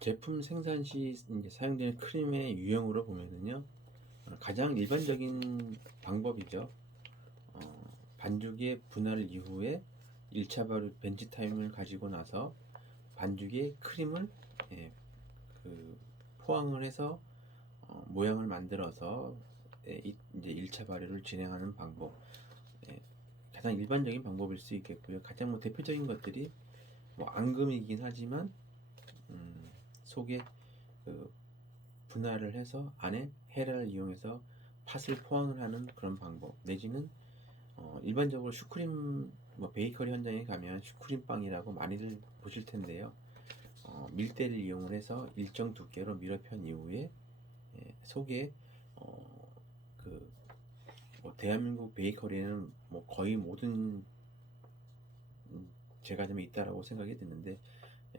제품 생산 시 이제 사용되는 크림의 유형으로 보면은요, 가장 일반적인 방법이죠. 반죽의 분할 이후에 1차 발효 벤치 타임을 가지고 나서 반죽에 크림을 예, 그 포항을 해서 모양을 만들어서 이제 1차 발효를 진행하는 방법. 예, 가장 일반적인 방법일 수 있겠고요. 가장 대표적인 것들이 앙금이긴 하지만 속에 그 분할을 해서 안에 헤라를 이용해서 팥을 포항을 하는 그런 방법, 내지는 일반적으로 슈크림 베이커리 현장에 가면 슈크림 빵이라고 많이들 보실 텐데요. 밀대를 이용을 해서 일정 두께로 밀어 편 이후에 속에 어, 그 대한민국 베이커리에는 거의 모든 제과점이 있다라고 생각이 드는데,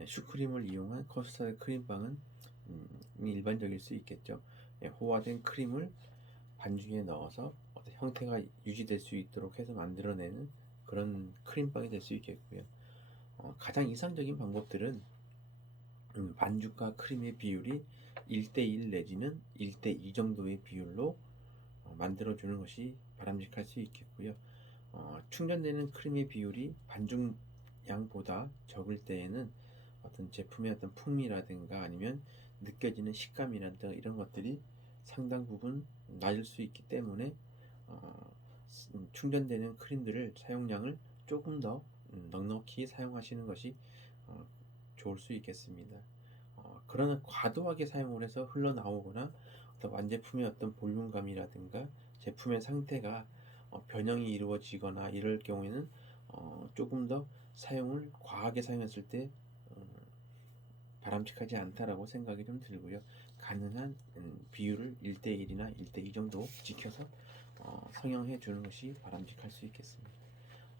슈크림을 이용한 커스터드 크림빵은 일반적일 수 있겠죠. 호화된 크림을 반죽에 넣어서 어떤 형태가 유지될 수 있도록 해서 만들어내는 그런 크림빵이 될 수 있겠고요. 가장 이상적인 방법들은 반죽과 크림의 비율이 1대1 내지는 1대2 정도의 비율로 만들어주는 것이 바람직할 수 있겠고요. 충전되는 크림의 비율이 반죽 양보다 적을 때에는 어떤 제품의 어떤 풍미라든가 아니면 느껴지는 식감이라든가 이런 것들이 상당 부분 낮을 수 있기 때문에 어, 충전되는 크림들을 사용량을 조금 더 넉넉히 사용하시는 것이 어, 좋을 수 있겠습니다. 그러나 과도하게 사용을 해서 흘러나오거나 어떤 완제품의 어떤 볼륨감이라든가 제품의 상태가 변형이 이루어지거나 이럴 경우에는 조금 더 사용을 과하게 사용했을 때 어, 바람직하지 않다라고 생각이 좀 들고요. 가능한 비율을 1대1이나 1대2 정도 지켜서 성형해 주는 것이 바람직할 수 있겠습니다.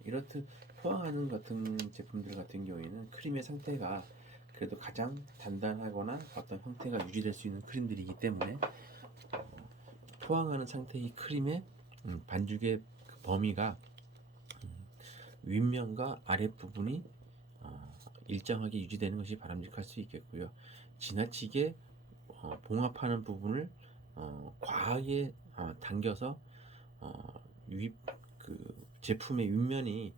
이렇듯 포항하는 같은 제품들 같은 경우에는 크림의 상태가 그래도 가장 단단하거나 어떤 형태가 유지될 수 있는 크림들이기 때문에 포항하는 상태의 크림의 반죽의 그 범위가 윗면과 아랫부분이 일정하게 유지되는 것이 바람직할 수 있겠고요. 지나치게 봉합하는 부분을 과하게 당겨서 윗, 제품의 윗면이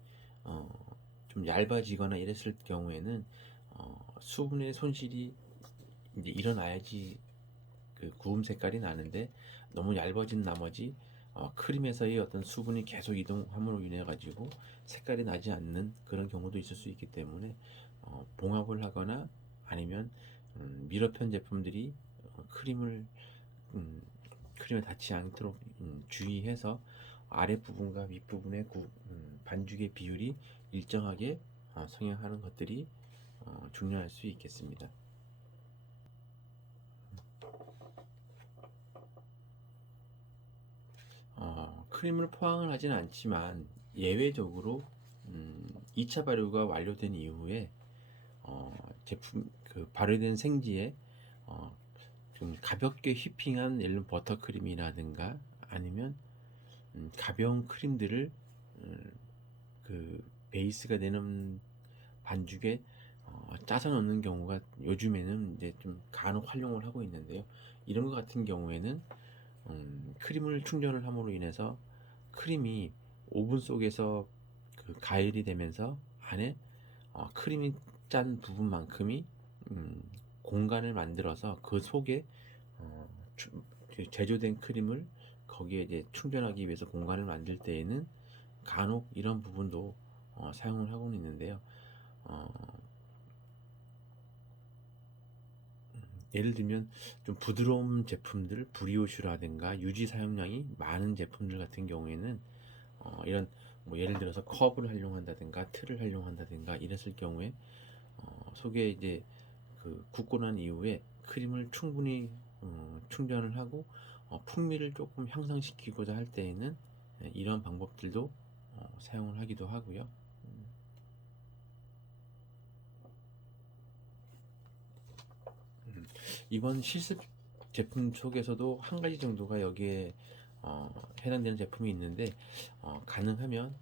좀 얇아지거나 이랬을 경우에는 수분의 손실이 이제 일어나야지 그 구움 색깔이 나는데, 너무 얇아진 나머지 크림에서의 어떤 수분이 계속 이동함으로 인해 가지고 색깔이 나지 않는 그런 경우도 있을 수 있기 때문에 봉합을 하거나 아니면 미러편 제품들이 크림을 크림에 닿지 않도록 주의해서 아랫부분과 윗부분의 반죽의 비율이 일정하게 성형하는 것들이 중요할 수 있겠습니다. 크림을 포항을 하지는 않지만 예외적으로 2차 발효가 완료된 이후에 제품 발효된 생지에 어, 좀 가볍게 휘핑한 예를 들면 버터크림이라든가 아니면 가벼운 크림들을 음, 베이스가 되는 반죽에 짜서 넣는 경우가 요즘에는 이제 좀 간혹 활용을 하고 있는데요. 이런 것 같은 경우에는 크림을 충전을 함으로 인해서 크림이 오븐 속에서 가열이 되면서 안에 크림이 짠 부분만큼이 음, 공간을 만들어서 그 속에 어, 제조된 크림을 거기에 이제 충전하기 위해서 공간을 만들 때에는 간혹 이런 부분도 사용을 하고 있는데요. 어, 예를 들면 좀 부드러운 제품들, 브리오슈라든가 유지 사용량이 많은 제품들 같은 경우에는 이런 예를 들어서 컵을 활용한다든가 틀을 활용한다든가 이랬을 경우에 속에 이제 굽고 난 이후에 크림을 충분히 충전을 하고 풍미를 조금 향상시키고자 할 때에는 이런 방법들도 사용을 하기도 하고요. 이번 실습 제품 속에서도 한 가지 정도가 여기에 해당되는 제품이 있는데, 가능하면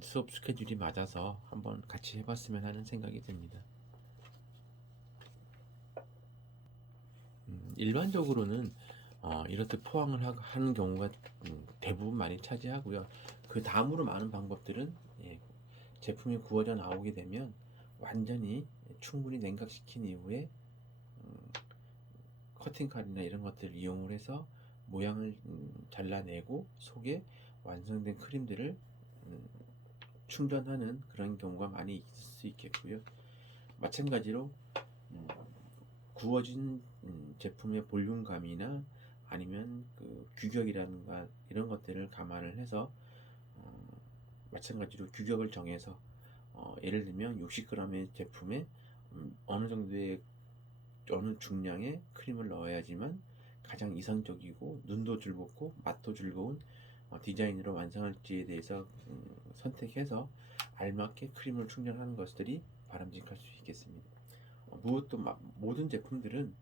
수업 스케줄이 맞아서 한번 같이 해봤으면 하는 생각이 듭니다. 일반적으로는 이렇게 포항을 하는 경우가 대부분 많이 차지하고요. 그 다음으로 많은 방법들은 제품이 구워져 나오게 되면 완전히 충분히 냉각시킨 이후에 커팅칼이나 이런 것들을 이용을 해서 모양을 잘라내고 속에 완성된 크림들을 충전하는 그런 경우가 많이 있을 수 있겠고요. 마찬가지로 구워진 제품의 볼륨감이나 아니면 그 규격이라든가 이런 것들을 감안을 해서 마찬가지로 규격을 정해서 예를 들면 60g의 제품에 어느 정도의 어느 중량의 크림을 넣어야지만 가장 이상적이고 눈도 즐겁고 맛도 즐거운 디자인으로 완성할지에 대해서 선택해서 알맞게 크림을 충전하는 것들이 바람직할 수 있겠습니다. 무엇도 모든 제품들은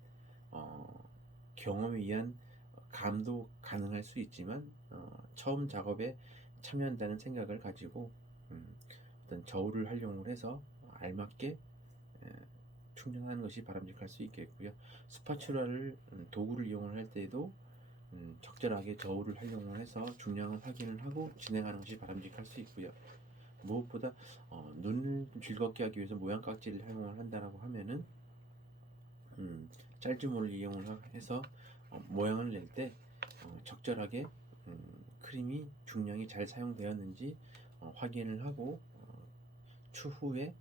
경험에 의한 감도 가능할 수 있지만 처음 작업에 참여한다는 생각을 가지고 어떤 저울을 활용을 해서 알맞게 충전하는 것이 바람직할 수 있겠고요. 스파츌라를 도구를 이용을 할 때에도 적절하게 저울을 활용을 해서 중량을 확인을 하고 진행하는 것이 바람직할 수 있고요. 무엇보다 눈을 즐겁게 하기 위해서 모양 깍지를 사용을 한다라고 하면은 짤주물을 이용을 해서 모양을 낼 때 적절하게 크림이 중량이 잘 사용되었는지 확인을 하고 추후에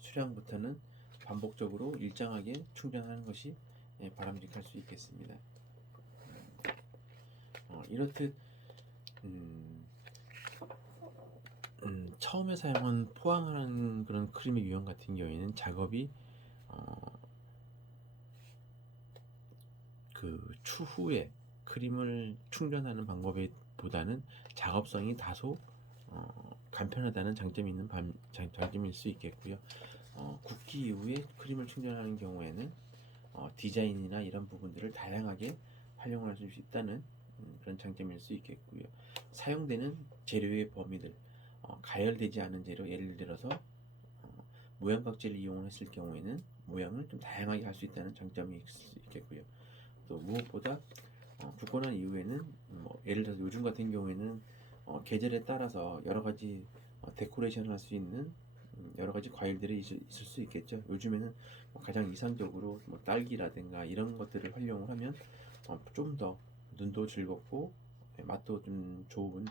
수량부터는 반복적으로 일정하게 충전하는 것이 바람직할 수 있겠습니다. 이렇듯 처음에 사용한 포항하는 그런 크림의 유형 같은 경우에는 작업이 그 추후에 크림을 충전하는 방법에 보다는 작업성이 다소 간편하다는 장점이 있는 장점일 수 있겠고요. 굽기 이후에 크림을 충전하는 경우에는 디자인이나 이런 부분들을 다양하게 활용할 수 있다는 그런 장점일 수 있겠고요. 사용되는 재료의 범위들, 가열되지 않은 재료, 예를 들어서 모양 각질을 이용했을 경우에는 모양을 좀 다양하게 할 수 있다는 장점이 있을 수 있겠고요. 또 무엇보다 굽고 난 이후에는 예를 들어서 요즘 같은 경우에는 계절에 따라서 여러 가지 데코레이션을 할 수 있는 여러 가지 과일들이 있을 수 있겠죠. 요즘에는 가장 이상적으로 딸기라든가 이런 것들을 활용을 하면 좀 더 눈도 즐겁고 맛도 좀 좋은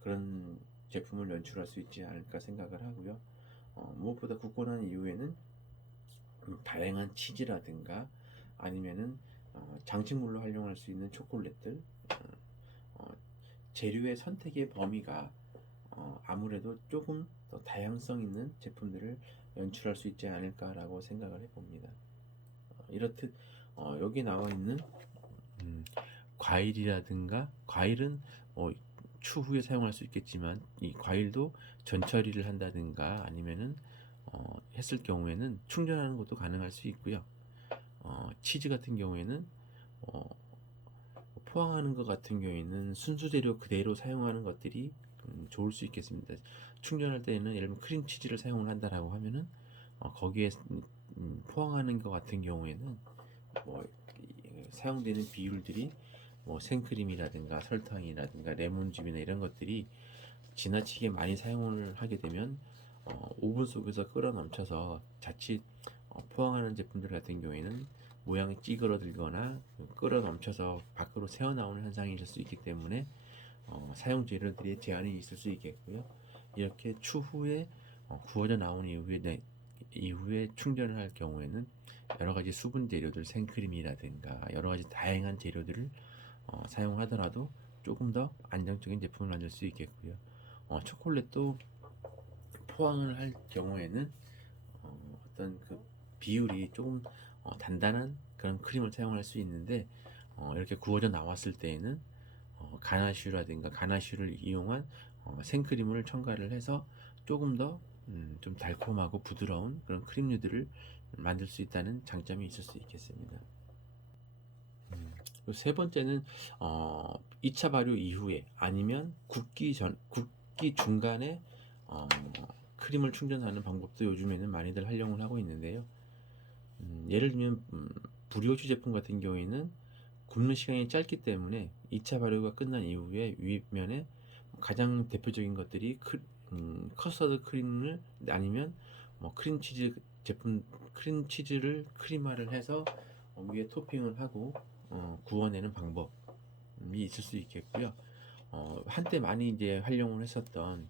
그런 제품을 연출할 수 있지 않을까 생각을 하고요. 무엇보다 굽고 난 이후에는 다양한 치즈라든가 아니면은 장식물로 활용할 수 있는 초콜릿들, 재료의 선택의 범위가 아무래도 조금 더 다양성 있는 제품들을 연출할 수 있지 않을까라고 생각을 해봅니다. 이렇듯 여기 나와 있는 과일이라든가 과일은 추후에 사용할 수 있겠지만 이 과일도 전처리를 한다든가 아니면은 했을 경우에는 충전하는 것도 가능할 수 있고요. 치즈 같은 경우에는 포항하는 것 같은 경우에는 순수 재료 그대로 사용하는 것들이 좋을 수 있겠습니다. 충전할 때는 예를 들면 크림치즈를 사용을 한다라고 하면은 거기에 포항하는 것 같은 경우에는 사용되는 비율들이 생크림이라든가 설탕이라든가 레몬즙이나 이런 것들이 지나치게 많이 사용을 하게 되면 오븐 속에서 끓어 넘쳐서 자칫 포항하는 제품들 같은 경우에는 모양이 찌그러들거나 끓어 넘쳐서 밖으로 새어나오는 현상이 있을 수 있기 때문에 사용 재료들이 제한이 있을 수 있겠고요. 이렇게 추후에 구워져 나온 이후에 충전을 할 경우에는 여러 가지 수분 재료들, 생크림이라든가 여러 가지 다양한 재료들을 사용하더라도 조금 더 안정적인 제품을 만들 수 있겠고요. 초콜릿도 포항을 할 경우에는 어떤 그 비율이 조금 단단한 그런 크림을 사용할 수 있는데 이렇게 구워져 나왔을 때에는 가나슈라든가 가나슈를 이용한 생크림을 첨가를 해서 조금 더 좀 달콤하고 부드러운 그런 크림류들을 만들 수 있다는 장점이 있을 수 있겠습니다. 세 번째는 2차 발효 이후에 아니면 굽기 중간에 크림을 충전하는 방법도 요즘에는 많이들 활용을 하고 있는데요. 예를 들면 브리오치 제품 같은 경우에는 굽는 시간이 짧기 때문에 2차 발효가 끝난 이후에 윗면에 가장 대표적인 것들이 커스터드 크림을 아니면 뭐 크림치즈 제품 크림치즈를 크림화를 해서 위에 토핑을 하고 구워내는 방법이 있을 수 있겠고요. 한때 많이 이제 활용을 했었던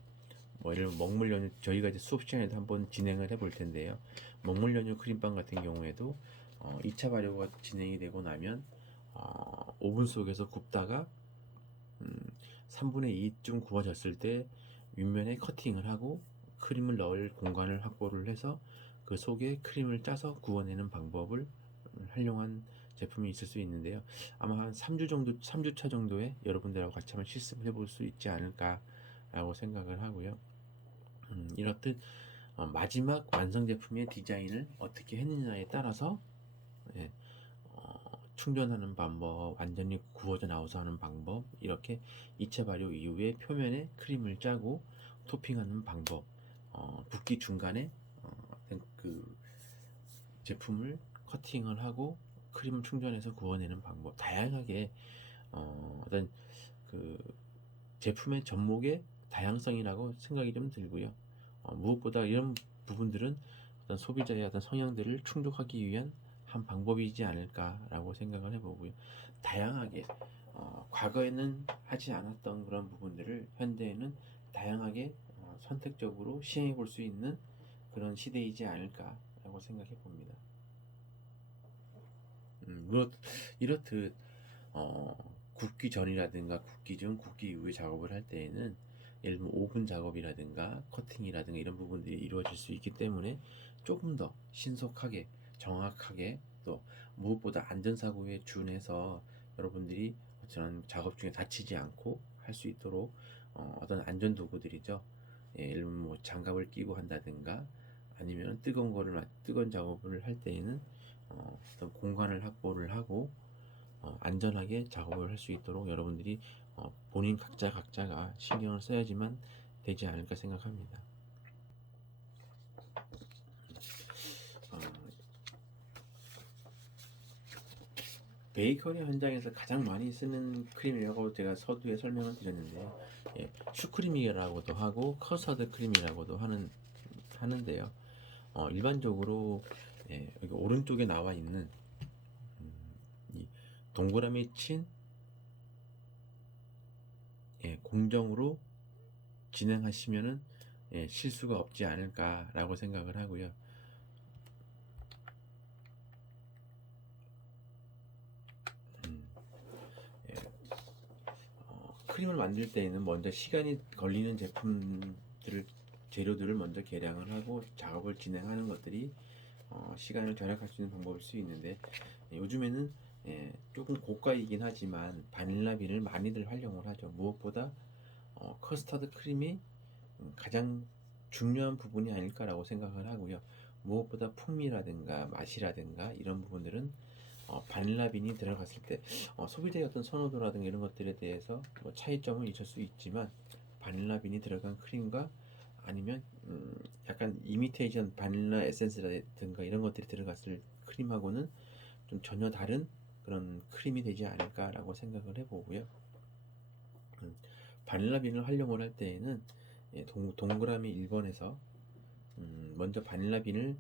뭐 예를 들면 먹물 연유, 저희가 이제 수업 시간에도 한번 진행을 해볼 텐데요. 먹물 연유 크림빵 같은 경우에도 2차 발효가 진행이 되고 나면 오븐 속에서 굽다가 3분의 2쯤 구워졌을 때 윗면에 커팅을 하고 크림을 넣을 공간을 확보를 해서 그 속에 크림을 짜서 구워내는 방법을 활용한 제품이 있을 수 있는데요. 아마 한 3주 정도, 3주차 정도에 여러분들하고 같이 한번 실습을 해볼 수 있지 않을까라고 생각을 하고요. 이렇듯 마지막 완성 제품의 디자인을 어떻게 했느냐에 따라서 예, 충전하는 방법, 완전히 구워져 나와서 하는 방법, 이렇게 2차 발효 이후에 표면에 크림을 짜고 토핑하는 방법, 붓기 중간에 그 제품을 커팅을 하고 크림을 충전해서 구워내는 방법, 다양하게 어떤 그 제품의 접목의 다양성이라고 생각이 좀 들고요. 무엇보다 이런 부분들은 어떤 소비자의 어떤 성향들을 충족하기 위한 한 방법이지 않을까라고 생각을 해보고요. 다양하게 과거에는 하지 않았던 그런 부분들을 현대에는 다양하게 선택적으로 시행해 볼 수 있는 그런 시대이지 않을까라고 생각해 봅니다. 이렇듯 굽기 전이라든가 굽기 전, 굽기 이후에 작업을 할 때에는 예를 들면 오븐 작업이라든가 커팅이라든가 이런 부분들이 이루어질 수 있기 때문에 조금 더 신속하게 정확하게 또 무엇보다 안전사고에 준해서 여러분들이 저런 작업 중에 다치지 않고 할 수 있도록 어떤 안전 도구들이죠. 예, 예를 들면 뭐 장갑을 끼고 한다든가 아니면 뜨거운 작업을 할 때에는 어떤 공간을 확보를 하고 안전하게 작업을 할 수 있도록 여러분들이 본인 각자가 신경을 써야지만 되지 않을까 생각합니다. 베이커리 현장에서 가장 많이 쓰는 크림이라고 제가 서두에 설명을 드렸는데요. 예, 슈크림이라고도 하고 커스터드 크림이라고도 하는데요. 일반적으로 여기 오른쪽에 나와 있는 이 동그라미 친 공정으로 진행하시면은 실수가 없지 않을까라고 생각을 하고요. 크림을 만들 때에는 먼저 시간이 걸리는 재료들을 먼저 계량을 하고 작업을 진행하는 것들이 시간을 절약할 수 있는 방법일 수 있는데 요즘에는 조금 고가이긴 하지만 바닐라빈을 많이들 활용을 하죠. 무엇보다 커스터드 크림이 가장 중요한 부분이 아닐까라고 생각을 하고요. 무엇보다 풍미라든가 맛이라든가 이런 부분들은 바닐라빈이 들어갔을 때 소비자의 어떤 선호도라든가 이런 것들에 대해서 뭐 차이점은 있을 수 있지만 바닐라빈이 들어간 크림과 아니면 약간 이미테이션 바닐라 에센스라든가 이런 것들이 들어갔을 크림하고는 좀 전혀 다른 그런 크림이 되지 않을까라고 생각을 해보고요. 바닐라빈을 활용을 할 때에는 동그라미 1번에서 먼저 바닐라빈을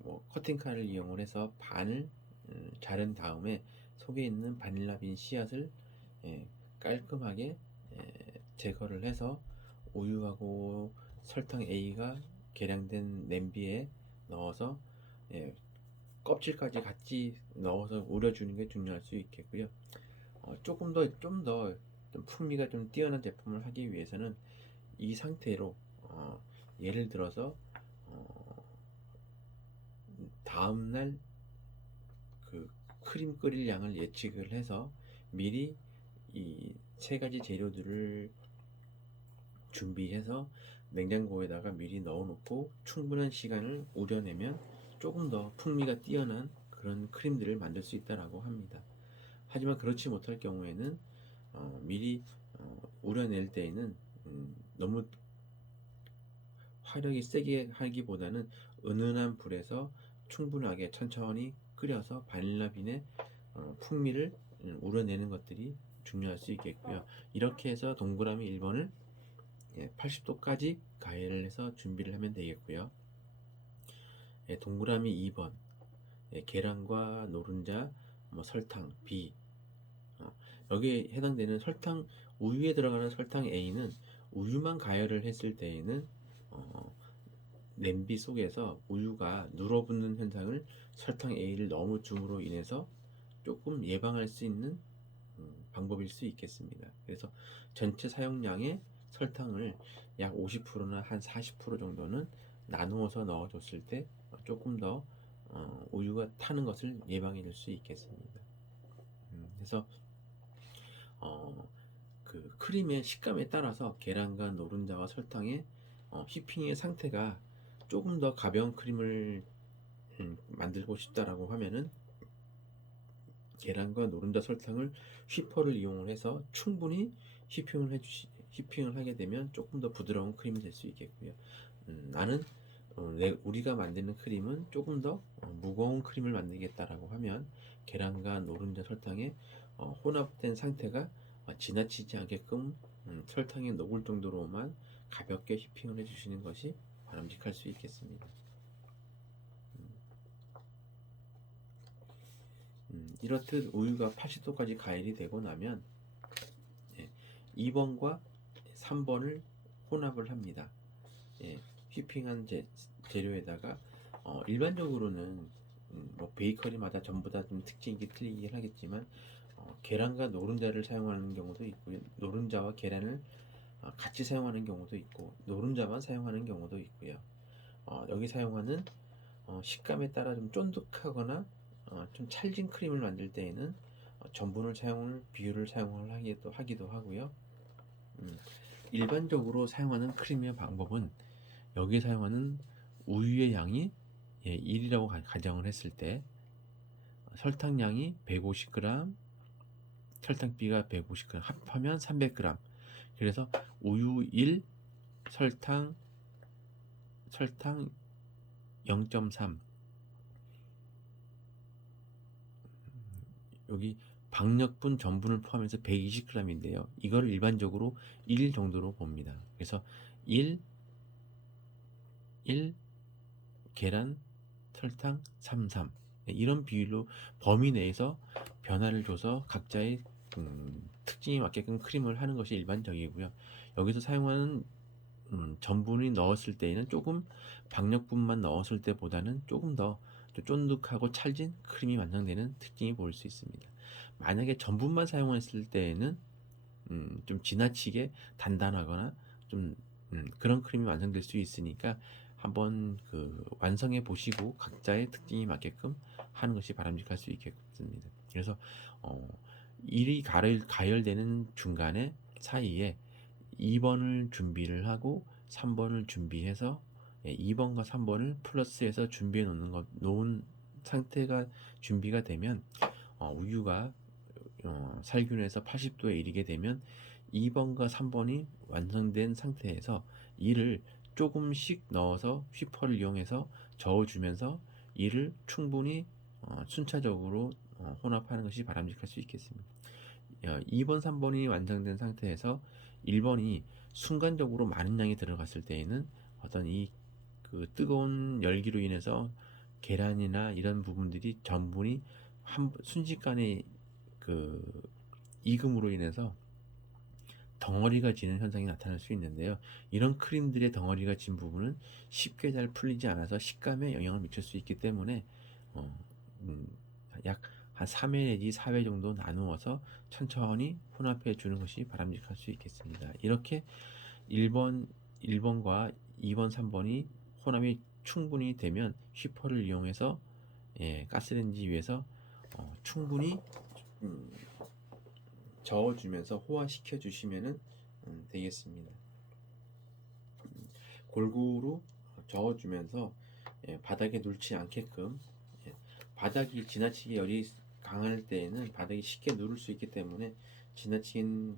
뭐 커팅칼을 이용을 해서 반을 자른 다음에 속에 있는 바닐라빈 씨앗을 깔끔하게 제거를 해서 우유하고 설탕 A가 계량된 냄비에 넣어서 껍질까지 같이 넣어서 우려주는 게 중요할 수 있겠고요. 좀 더 풍미가 좀 뛰어난 제품을 하기 위해서는 이 상태로 예를 들어서 다음날 그 크림 끓일 양을 예측을 해서 미리 이 세 가지 재료들을 준비해서 냉장고에다가 미리 넣어놓고 충분한 시간을 우려내면 조금 더 풍미가 뛰어난 그런 크림들을 만들 수 있다라고 합니다. 하지만 그렇지 못할 경우에는 미리 우려낼 때에는 너무 화력이 세게 하기보다는 은은한 불에서 충분하게 천천히 끓여서 바닐라 빈의 풍미를 우러내는 것들이 중요할 수 있겠고요. 이렇게 해서 동그라미 1번을 80도까지 가열을 해서 준비를 하면 되겠고요. 동그라미 2번 계란과 노른자, 설탕, 비 여기에 해당되는 설탕, 우유에 들어가는 설탕 A는 우유만 가열을 했을 때에는 냄비 속에서 우유가 눌어붙는 현상을 설탕 A를 너무 줌으로 인해서 조금 예방할 수 있는 방법일 수 있겠습니다. 그래서 전체 사용량의 설탕을 약 50%나 한 40% 정도는 나누어서 넣어줬을 때 조금 더 우유가 타는 것을 예방해 줄 수 있겠습니다. 그래서 그 크림의 식감에 따라서 계란과 노른자와 설탕의 휘핑의 상태가 조금 더 가벼운 크림을 만들고 싶다라고 하면은 계란과 노른자 설탕을 휘퍼를 이용을 해서 충분히 휘핑을 하게 되면 조금 더 부드러운 크림이 될 수 있겠고요. 나는 우리가 만드는 크림은 조금 더 무거운 크림을 만들겠다라고 하면 계란과 노른자 설탕의 혼합된 상태가 지나치지 않게끔 설탕이 녹을 정도로만 가볍게 휘핑을 해주시는 것이 바람직할 수 있겠습니다. 이렇듯 우유가 80도까지 가열이 되고 나면 2번과 3번을 혼합을 합니다. 휘핑한 재료에다가 일반적으로는 베이커리마다 전부 다 좀 특징이 틀리긴 하겠지만 계란과 노른자를 사용하는 경우도 있고요. 노른자와 계란을 같이 사용하는 경우도 있고 노른자만 사용하는 경우도 있고요. 여기 사용하는 식감에 따라 좀 쫀득하거나 좀 찰진 크림을 만들 때에는 전분을 비율을 사용을 하기도 하고요. 일반적으로 사용하는 크림의 방법은 여기 사용하는 우유의 양이 1이라고 가정을 했을 때 설탕량이 150g, 설탕비가 150g 합하면 300g. 그래서 우유 1, 설탕 0.3. 여기 박력분 전분을 포함해서 120g인데요. 이걸 일반적으로 1 정도로 봅니다. 그래서 1 계란, 설탕 3 이런 비율로 범위 내에서 변화를 줘서 각자의 특징에 맞게끔 크림을 하는 것이 일반적이고요. 여기서 사용하는 전분이 넣었을 때에는 조금 박력분만 넣었을 때보다는 조금 더 쫀득하고 찰진 크림이 완성되는 특징이 보일 수 있습니다. 만약에 전분만 사용했을 때에는 좀 지나치게 단단하거나 좀 그런 크림이 완성될 수 있으니까 한번 완성해 보시고 각자의 특징이 맞게끔 하는 것이 바람직할 수 있겠습니다. 그래서 일이 가열되는 중간에 사이에 2번을 준비를 하고 3번을 준비해서 2번과 3번을 플러스해서 준비해 놓은 상태가 준비가 되면 우유가 살균해서 80도에 이르게 되면 2번과 3번이 완성된 상태에서 이를 조금씩 넣어서 휘퍼를 이용해서 저어주면서 이를 충분히 순차적으로 혼합하는 것이 바람직할 수 있겠습니다. 2번, 3번이 완성된 상태에서 1번이 순간적으로 많은 양이 들어갔을 때에는 어떤 그 뜨거운 열기로 인해서 계란이나 이런 부분들이 전분이 순식간에 익음으로 인해서 덩어리가 지는 현상이 나타날 수 있는데요. 이런 크림들의 덩어리가 진 부분은 쉽게 잘 풀리지 않아서 식감에 영향을 미칠 수 있기 때문에 약 한 3회 내지 4회 정도 나누어서 천천히 혼합해 주는 것이 바람직할 수 있겠습니다. 이렇게 1번과 2번, 3번이 혼합이 충분히 되면 휘퍼를 이용해서 가스레인지 위에서 충분히 저어주면서 호화시켜 주시면 되겠습니다. 골고루 저어주면서 바닥에 눌지 않게끔 바닥이 지나치게 열이 강할 때에는 바닥이 쉽게 누를 수 있기 때문에 지나친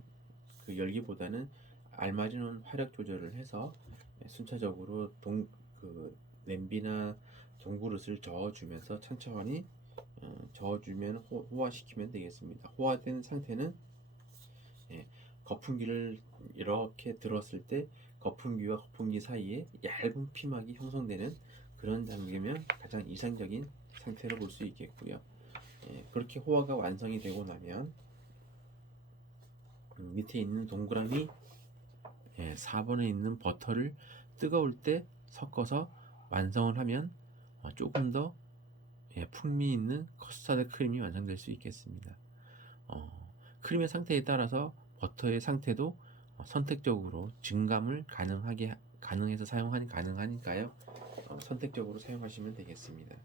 그 열기보다는 알맞은 화력 조절을 해서 순차적으로 그 냄비나 동그릇을 저어주면서 천천히 저어주면 호화시키면 되겠습니다. 호화된 상태는 예, 거품기를 이렇게 들었을 때 거품기와 거품기 사이에 얇은 피막이 형성되는 그런 단계면 가장 이상적인 상태로 볼 수 있겠고요. 그렇게 호화가 완성이 되고 나면 밑에 있는 동그라미 4번에 있는 버터를 뜨거울 때 섞어서 완성을 하면 조금 더 풍미 있는 커스터드 크림이 완성될 수 있겠습니다. 크림의 상태에 따라서 버터의 상태도 선택적으로 증감을 가능해서 사용하니 가능하니까요. 선택적으로 사용하시면 되겠습니다.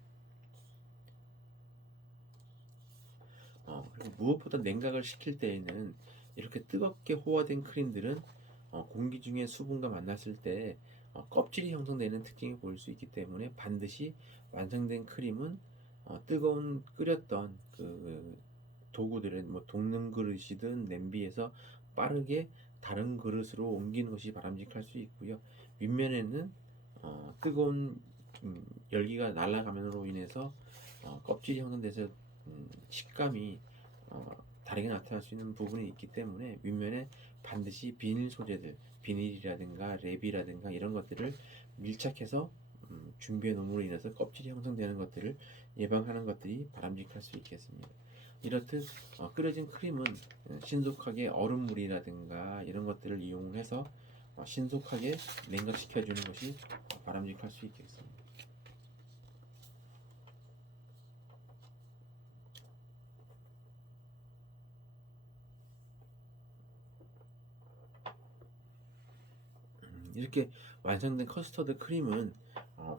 그리고 무엇보다 냉각을 시킬 때에는 이렇게 뜨겁게 호화된 크림들은 공기 중에 수분과 만났을 때 껍질이 형성되는 특징이 보일 수 있기 때문에 반드시 완성된 크림은 뜨거운 끓였던 그 도구들은 뭐 볶는 그릇이든 냄비에서 빠르게 다른 그릇으로 옮기는 것이 바람직할 수 있고요. 윗면에는 뜨거운 열기가 날아가면으로 인해서 껍질이 형성돼서 식감이 다르게 나타날 수 있는 부분이 있기 때문에 윗면에 반드시 비닐 소재들, 비닐이라든가 랩이라든가 이런 것들을 밀착해서 준비해 놓음으로 인해서 껍질이 형성되는 것들을 예방하는 것들이 바람직할 수 있겠습니다. 이렇듯 끓여진 크림은 신속하게 얼음물이라든가 이런 것들을 이용해서 신속하게 냉각시켜 주는 것이 바람직할 수 있겠습니다. 이렇게 완성된 커스터드 크림은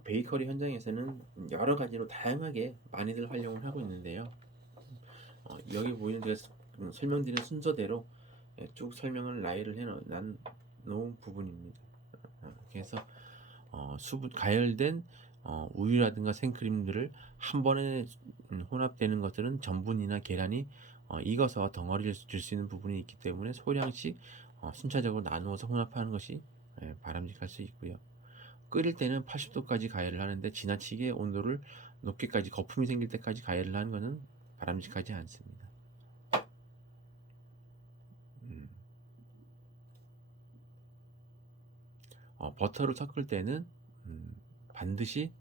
베이커리 현장에서는 여러 가지로 다양하게 많이들 활용을 하고 있는데요. 여기 보이는 제가 설명드린 순서대로 쭉 설명을 나열을 해 놓은 부분입니다. 그래서 수분 가열된 우유라든가 생크림들을 한 번에 혼합되는 것들은 전분이나 계란이 익어서 덩어리를 줄 수 있는 부분이 있기 때문에 소량씩 순차적으로 나누어서 혼합하는 것이 바람직할 수 있고요. 끓일 때는 80도까지 가열을 하는데 지나치게 온도를 높게까지 거품이 생길 때까지 가열을 하는 것은 바람직하지 않습니다. 버터를 섞을 때는 반드시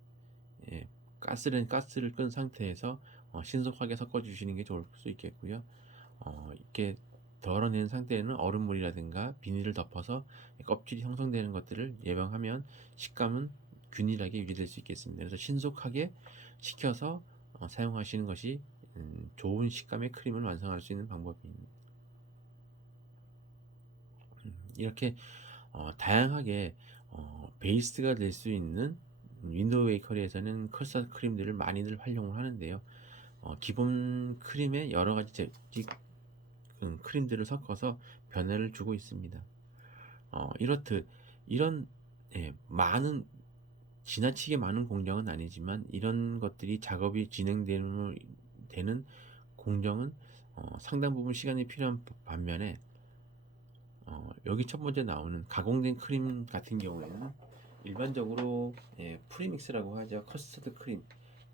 가스를 끈 상태에서 신속하게 섞어 주시는 게 좋을 수 있겠고요. 이렇게 덜어낸 상태에는 얼음물이라든가 비닐을 덮어서 껍질이 형성되는 것들을 예방하면 식감은 균일하게 유지될 수 있겠습니다. 그래서 신속하게 식혀서 사용하시는 것이 좋은 식감의 크림을 완성할 수 있는 방법입니다. 이렇게 다양하게 베이스가 될 수 있는 윈도우 베이커리에서는 커스터드 크림들을 많이들 활용을 하는데요. 기본 크림에 여러 가지 크림들을 섞어서 변화를 주고 있습니다. 이렇듯 이런 많은 지나치게 많은 공정은 아니지만 이런 것들이 작업이 진행되는 공정은 상당 부분 시간이 필요한 반면에 여기 첫 번째 나오는 가공된 크림 같은 경우에는 일반적으로 프리믹스라고 하죠. 커스터드 크림,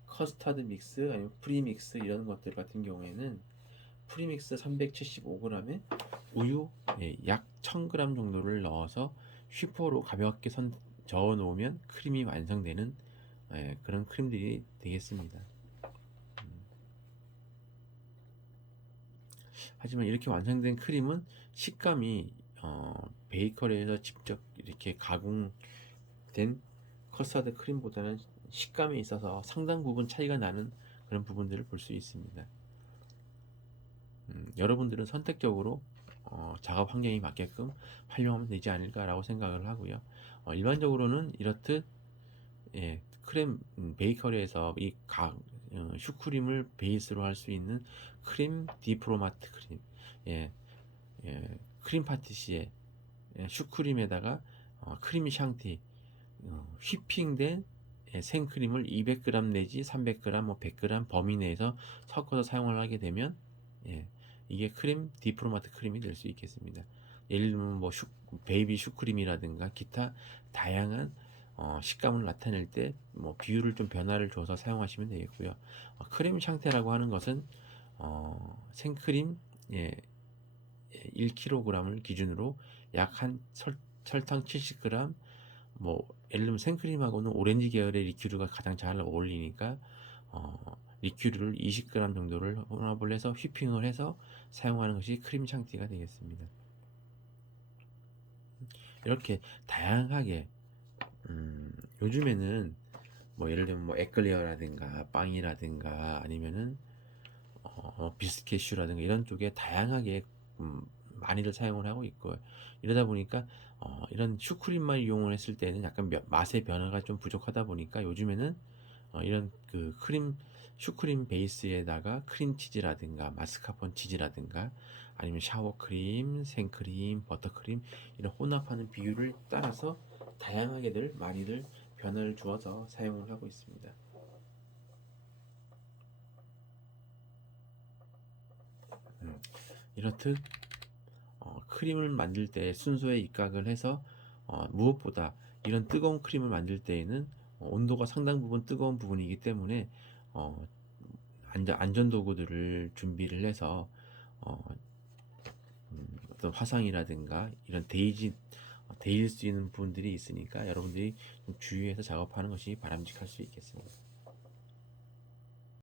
커스터드 믹스 아니면 프리믹스 이런 것들 같은 경우에는 프리믹스 375g에 우유 약 1000g 정도를 넣어서 휘퍼로 가볍게 저어 놓으면 크림이 완성되는 그런 크림들이 되겠습니다. 하지만 이렇게 완성된 크림은 식감이 베이커리에서 직접 이렇게 가공된 커스터드 크림보다는 식감에 있어서 상당 부분 차이가 나는 그런 부분들을 볼 수 있습니다. 여러분들은 선택적으로 작업 환경에 맞게끔 활용하면 되지 않을까라고 생각을 하고요. 일반적으로는 이렇듯 크림 베이커리에서 슈크림을 베이스로 할 수 있는 크림 디프로마트 크림, 크림 파티시에 슈크림에다가 크림 샹티 휘핑된 생크림을 200g 내지 300g, 뭐 100g 범위 내에서 섞어서 사용을 하게 되면 이게 크림 디프로마트 크림이 될 수 있겠습니다. 예를 들면 뭐 베이비 슈크림이라든가 기타 다양한 식감을 나타낼 때 뭐 비율을 좀 변화를 줘서 사용하시면 되겠고요. 크림 샹테라고 하는 것은 생크림 예, 1kg을 기준으로 약 한 설탕 70g, 뭐 예를 들면 생크림하고는 오렌지 계열의 리큐르가 가장 잘 어울리니까 리큐르를 20g 정도를 혼합을 해서 휘핑을 해서 사용하는 것이 크림 샹티가 되겠습니다. 이렇게 다양하게 요즘에는 뭐 예를 들면 뭐 에클레어라든가 빵이라든가 아니면은 비스켓슈라든가 이런 쪽에 다양하게 많이들 사용을 하고 있고, 이러다 보니까 이런 슈크림만 이용을 했을 때는 약간 맛의 변화가 좀 부족하다 보니까 요즘에는 이런 그 슈크림 베이스에다가 크림 치즈라든가 마스카포네 치즈라든가 아니면 샤워크림, 생크림, 버터크림 이런 혼합하는 비율을 따라서 다양하게들 많이들 변화를 주어서 사용을 하고 있습니다. 이렇듯 크림을 만들 때 순서에 입각을 해서 무엇보다 이런 뜨거운 크림을 만들 때에는 온도가 상당 부분 뜨거운 부분이기 때문에 어, 안전 도구들을 준비를 해서 어, 어떤 화상이라든가 이런 데일 수 있는 부분들이 있으니까 여러분들이 좀 주의해서 작업하는 것이 바람직할 수 있겠습니다.